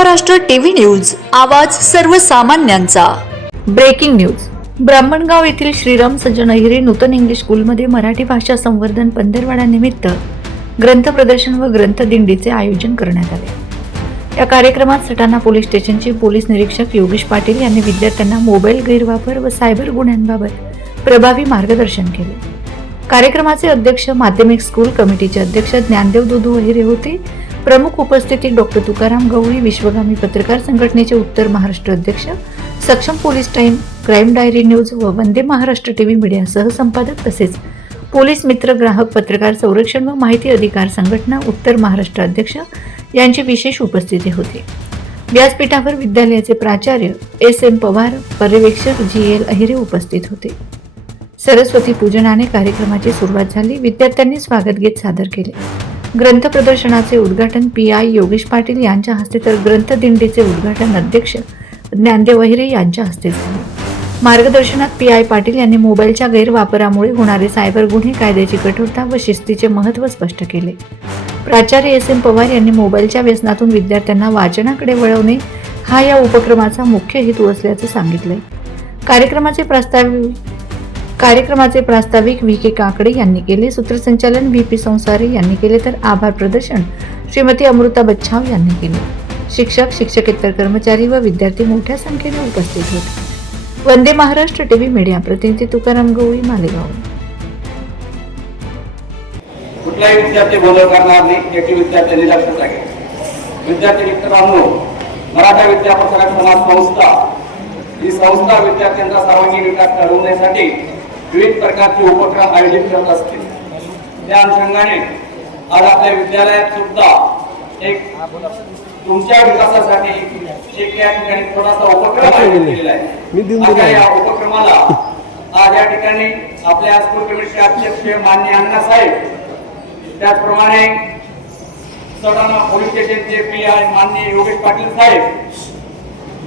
Maharashtra TV news आवाज सर्वसामान्यांचा. Breaking news. Brahmangaon येथील श्रीराम सज्जन अहिरे नूतन इंग्लिश स्कूलमध्ये मराठी भाषा संवर्धन पंधरवाड्यानिमित्त ग्रंथ प्रदर्शन व ग्रंथ दिंडीचे आयोजन करण्यात आले. या कार्यक्रमात सटाणा पोलीस स्टेशनचे पोलीस निरीक्षक योगेश पाटील यांनी विद्यार्थ्यांना मोबाईल गैरवापर व सायबर गुन्ह्यांबाबत प्रभावी मार्गदर्शन केले. कार्यक्रमाचे अध्यक्ष माध्यमिक स्कूल कमिटीचे अध्यक्ष ज्ञानदेव दुधू अहिरे होते. प्रमुख उपस्थिती डॉक्टर तुकाराम गवळी विश्वगामी पत्रकार संघटनेचे उत्तर महाराष्ट्र अध्यक्ष सक्षम police time crime diary news व वंदे महाराष्ट्र टीव्ही मीडिया सहसंपादक तसेच पोलीस मित्र ग्राहक पत्रकार संरक्षण व माहिती अधिकार संघटना उत्तर महाराष्ट्र अध्यक्ष यांची विशेष उपस्थिती होती. व्यासपीठावर विद्यालयाचे प्राचार्य एस एम पवार पर्यवेक्षक जी एल अहिरे उपस्थित होते. सरस्वती पूजनाने कार्यक्रमाची सुरुवात झाली. विद्यार्थ्यांनी स्वागत गीत सादर केले. ग्रंथ प्रदर्शनाचे उद्घाटन पी आय योगेश पाटील यांच्या हस्ते तर ग्रंथ दिंडीचे उद्घाटन अध्यक्ष ज्ञानदेव अहिरे यांच्या हस्ते झाले. मार्गदर्शनात पी आय पाटील यांनी मोबाईलच्या गैरवापरामुळे होणारे सायबर गुन्हे कायद्याची कठोरता व शिस्तीचे महत्त्व स्पष्ट केले. प्राचार्य एस एम पवार यांनी मोबाईलच्या व्यसनातून विद्यार्थ्यांना वाचनाकडे वळवणे हा या उपक्रमाचा मुख्य हेतू असल्याचे सांगितले कार्यक्रमाचे प्रस्तावित कार्यक्रमाचे प्रास्ताविक व्ही के काकडे यांनी केले. सूत्रसंचालन व्ही पी संसारे यांनी केले तर आभार प्रदर्शन श्रीमती अमृता बच्छाव यांनी केले. शिक्षक शिक्षकेतर कर्मचारी व विद्यार्थी मोठ्या संख्येने उपस्थित होते. वंदे महाराष्ट्र टीव्ही मीडिया प्रतिनिधी तुकाराम गवळी मालेगाव. कुठलाही विद्यार्थी गोंधळ करणार नाही याची विद्यार्थ्यांनी लक्षात राखेल विद्यार्थी मित्रांनो मराठा विद्यापीठ समाज संस्था ही संस्था विद्यार्थ्यांचा सर्वांगीण विकास घडवण्यासाठी विविध प्रकारचे उपक्रम आयोजित करत असते. त्या अनुषंगाने आज आपल्या विद्यालयात सुद्धा एक तुमच्या विकासासाठी या ठिकाणी थोडासा उपक्रम आयोजित केलेला आहे. या उपक्रमाला आज या ठिकाणी आपल्या स्कूल कमिटीचे अध्यक्ष मान्य अण्णासाहेब त्याचप्रमाणे सटाणा पोलीस स्टेशनचे पी आय मान्य योगेश पाटील साहेब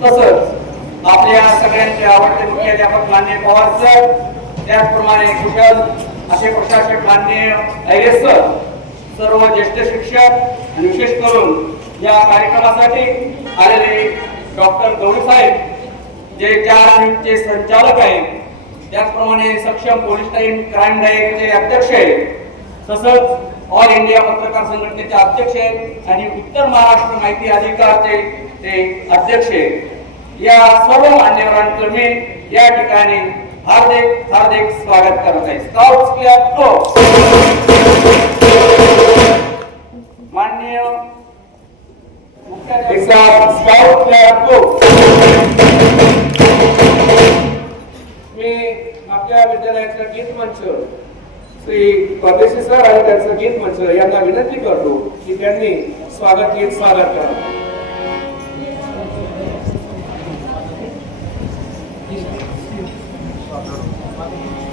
तसंच आपल्या सगळ्यांचे आवडते मुख्याध्यापक मान्य पवार सर त्याचप्रमाणे कुशल असे प्रशासक मान्य ऐरे सर्व ज्येष्ठ शिक्षक आणि विशेष करून या कार्यक्रमासाठी आलेले डॉक्टर गौरी जे चार युनिटचे संचालक आहेत. त्याचप्रमाणे सक्षम पोलीस टाईम क्राईम डायरीचे अध्यक्ष आहेत. तसंच ऑल इंडिया पत्रकार संघटनेचे अध्यक्ष आहेत आणि उत्तर महाराष्ट्र माहिती अधिकारचे ते अध्यक्ष आहेत. या सर्व मान्यवरांचं मी या ठिकाणी हार्दिक हार्दिक स्वागत करत आहे. स्काउट्स क्लब प्रो माननीय स्काउट क्लब प्रो मी आपल्या विद्यालयाचा गीत मंच श्री परदेशी सर आणि त्यांचं गीत मंच यांना विनंती करतो की त्यांनी स्वागत गीत स्वागत करा